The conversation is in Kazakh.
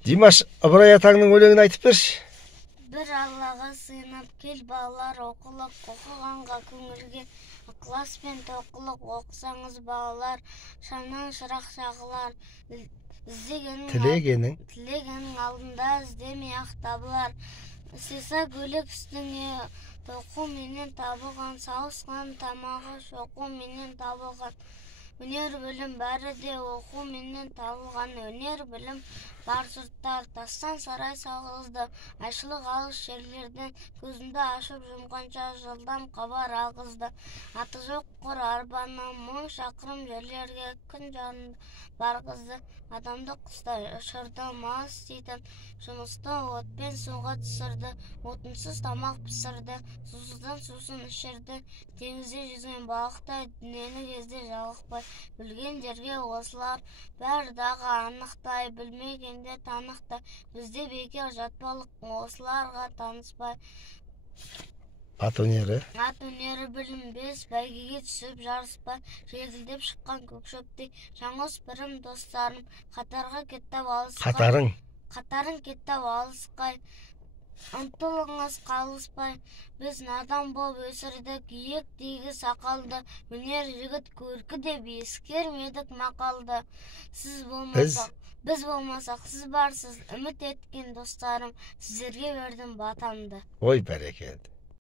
Димаш Ыбырай атаңның өлеңін айтып берші. Bir Allah'a sığınıp gel bağlar okuluk okuğanға көңілге ықылас пен тоқылық оқысаңыз балалар шамнан шырақ шағылар тілегенің алдында іздемей ақ табылар сыйса көлік үстіңе тоқу менен табылған сауысқан тамағы шоқу менен табылған өнер білім бәрі де оқу менен табылған өнер білім бар жұрттар тастан сарай салғызды айшылық алыс жерлерден көзімді ашып жұмғанша жылдам хабар алғызды аты жоқ құр арбаны мың шақырым жерлерге күн жанында барғызды адамды құстай ұшырды мал істейтін жұмысты отпен суға түсірді отынсыз тамақ пісірді сусыздан сусын ішірді теңізде жүзген балықтай дүниені кезде жалықпай білген жерге осылар бәрі дағы анықтай білмегенде танықтай бізде бекер жатпалық осыларға таныспай Ат өнері білінбес бәйгеге түсіп жарыспай желділдеп шыққан көкшөптей жаңылыспырым достарым қатарға кеттап алысқай қатарың кеттап алысқай ұмтылыңыз қалыспай біз надан боп өсірдік иек тегі сақалды өнер жігіт көркі деп ескермедік мақалды біз болмасақ сіз барсыз үміт еткен достарым сіздерге бердім батамды ой бәрекелді